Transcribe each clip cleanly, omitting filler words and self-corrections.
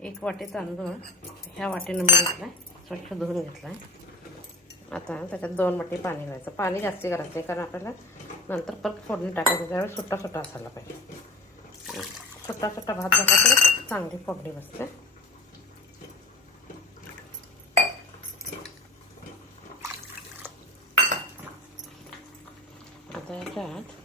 1 वाटी तांदूळ ह्या वाटीनं मी घेतला आहे, स्वच्छ धुवून घेतला आहे. आता त्याच्यात 2 वाटी पाणी घालायचं. पाणी जास्त करायचं आहे कारण आपल्याला नंतर परत फोडणी टाकायचं, त्यावेळेस सुट्टा सुट्टा असायला पाहिजे. सुट्टा सुट्टा भात झाला तर चांगली फोडणी बसते. आता याच्यात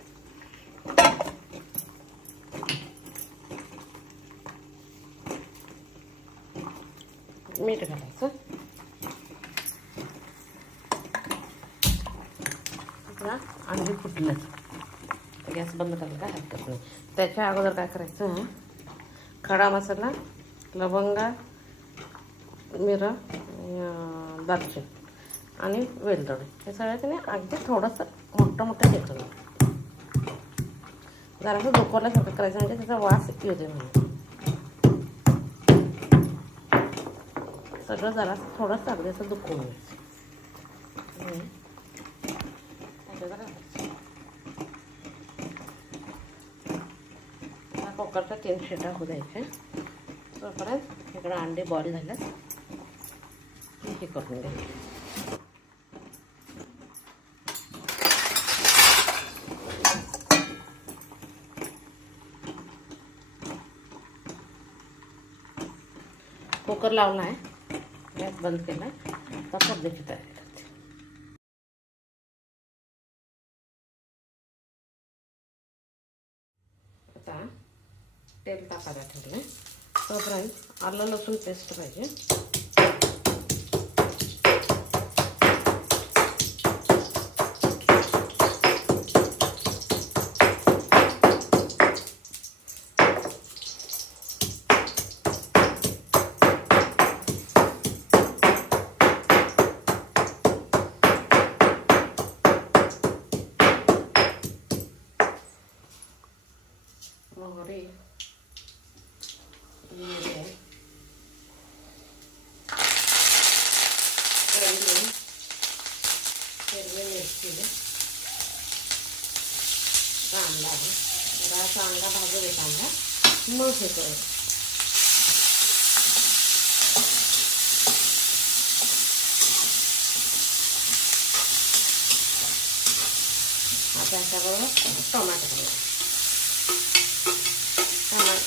मीठ घालायचं. आपला अंडी फुटलं, गॅस बंद करायला काय हरकत नाही. त्याच्या अगोदर काय करायचं, खडा मसाला, लवंगा, मिरं, दालचिनी आणि वेलदोडे हे सगळ्यात नाही अगदी थोडंसं मोठं मोठं घ्यायचं. जरासं दुखवल्यासारखं करायचं म्हणजे त्याचा वास येऊ दे म्हणून. सगळं जरासं थोडंसं अगदी असं दुखवून घ्यायचं. कुकरच्या 3 शिट्या होऊ द्यायच्या. तोपर्यंत इकडं अंडे बॉईल झाल्यास हे करून घ्यायचे. कुकर लावला आहे, गॅस बंद केला. आता फोडणीची तयारी करते. आता तेल तापायला ठेवलं. तोपर्यंत आलं लसूण पेस्ट पाहिजे. मोहरी, जिरे, कढी, हिरवी मिरची, कांदा आहे. जरा कांदा भाजू दे. कांदा मग हे करू. आता याच्याबरोबर टोमॅटो घालायचं.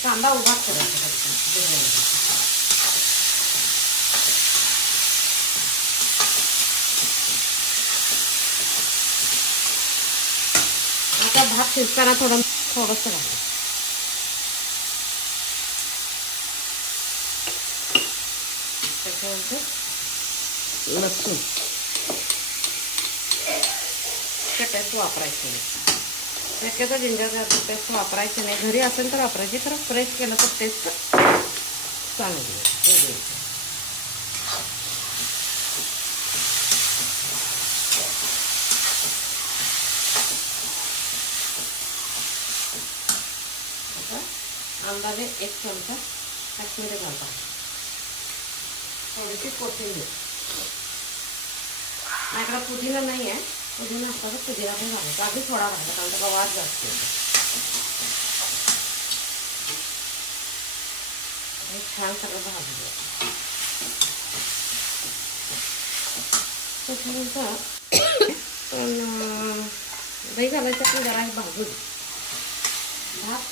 कांदा उभा करायचा. आता भात शिजताना थोडंसं घालायचं. त्याच्यानंतर लसूण पेस्ट वापरायची नाही. शक्यतो जिंजर गार्लिक पेस्ट वापरायची नाही. घरी असेल तर वापरायची, तर फ्रेश केलं तर टेस्ट चांगली आहे. आता अंदाजे 1 चमचा काश्मीरी घालता, थोडीशी कोथिंबीर. माझ्याकडे पुदिना नाही आहे. पुदिना असता तर पुदिना पण घालायचा. आधी थोडा घालायचा कारण त्याचा वास जास्त येतो. छान सगळं भाजलं. त्याच्यानंतर दही घालायचं पण जरा भाजू दे. भात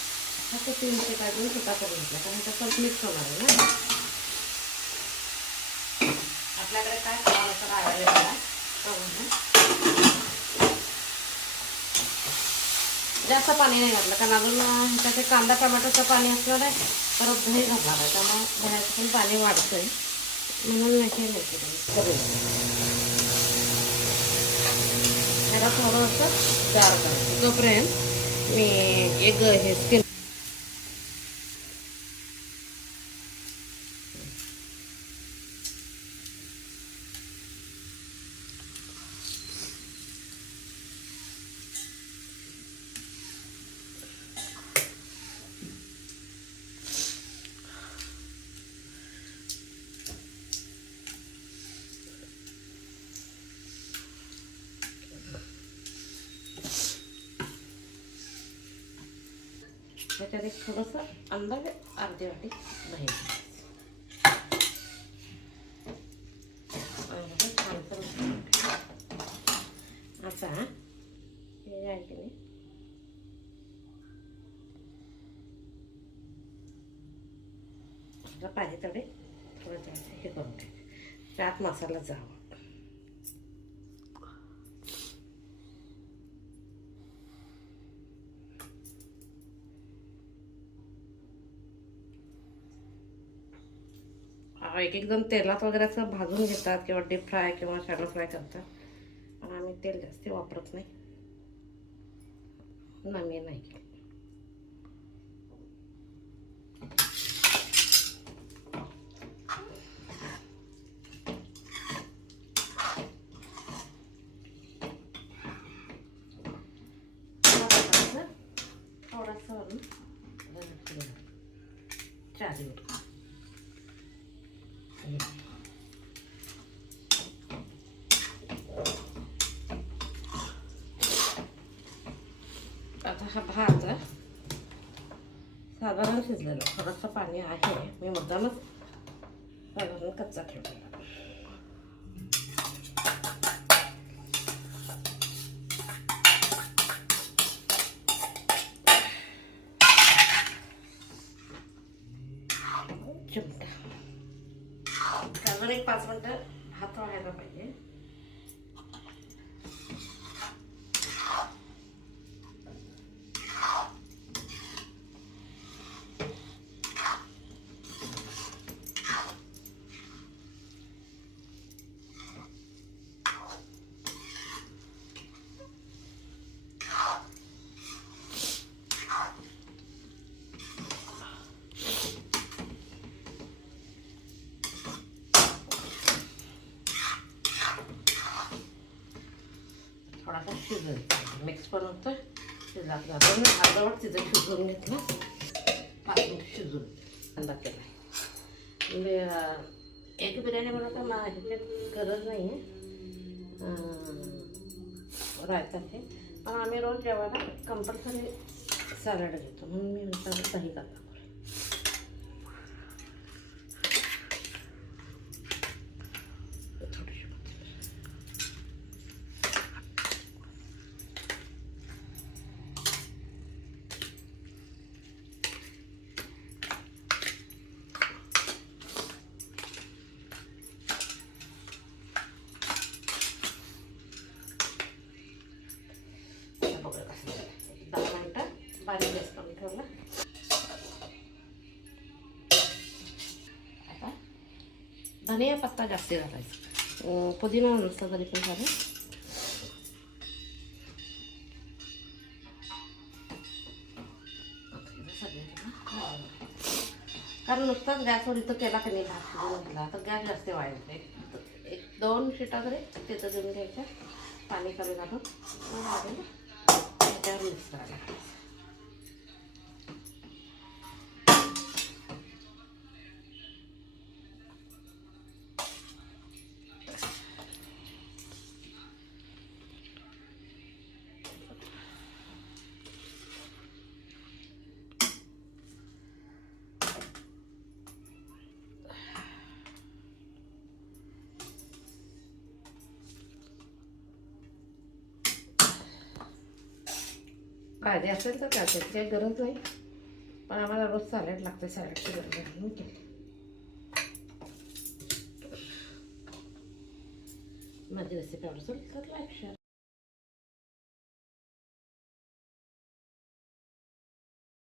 फक्त 3 शिट्या देऊन सुट्टा करून घेतला कारण त्याच्यात मिक्स होणार आहे ना. आपल्याकडे काय खडा मसाला अवेलेबल आहे. जास्त पाणी नाही घातलं कारण अजून त्याचे कांदा टोमॅटोचं पाणी असणार आहे, परत दही घालणार आहे, त्यामुळे दह्याचं पण पाणी वाढतं आहे म्हणून नाही केलं. त्याला थोडंसं गार करायचं. तोपर्यंत मी एक हे स्किन त्याच्यात एक थोडंसं अंदाजे अर्धी वाटी दही. जरा पाहिजे तेवढे थोडं जास्त हे करून ठेवायचे, त्यात मसाला जावा. एक एक जण तेलात वगैरे असं भाजून घेतात किंवा डीप फ्राय किंवा शॅलो फ्राय करतात, पण आम्ही तेल जास्त वापरत नाही ना, मी नाही केलं. थोडंसं वरून चारीवर आता हा भात साधारण शिजलेला, थोडंसं पाणी आहे, मी मुद्दामच साधारण कच्चा ठेवलेला. चिमटा अजून एक 5 मिनटं भात व्हायला पाहिजे. थोडासा शिजवायचा, मिक्स पण होतं, शिजला जातो. मी अर्धवट तिथं शिजवून घेतलं, 5 मिनिट शिजून कांदा केला. म्हणजे एक बिर्याणी बनवता ह्याची गरज नाही आहे रायताची, पण आम्ही रोज जेवायला कंपल्सरी सॅलड घेतो, म्हणून मी नंतर दही कांदा बारीक गॅस करून ठेवला. आता धनिया पत्ता जास्त घालायचा, पुदिना नुसता तरी पण झालं. कारण नुसताच गॅसवर इथं केला की नाही, भात शिजवून घेतला तर गॅस जास्त वाढते. 1-2 शिटा तरी तिथं देऊन घ्यायच्या, पाणी कमी घालून त्याच्यावर मिक्स करायला. पाहिजे असेल तर त्याची काही गरज नाही, पण आम्हाला रोज सॅलड लागते, सॅलडची गरज आहे. माझी रेसिपी आवडत असेल तर लाईक शेअर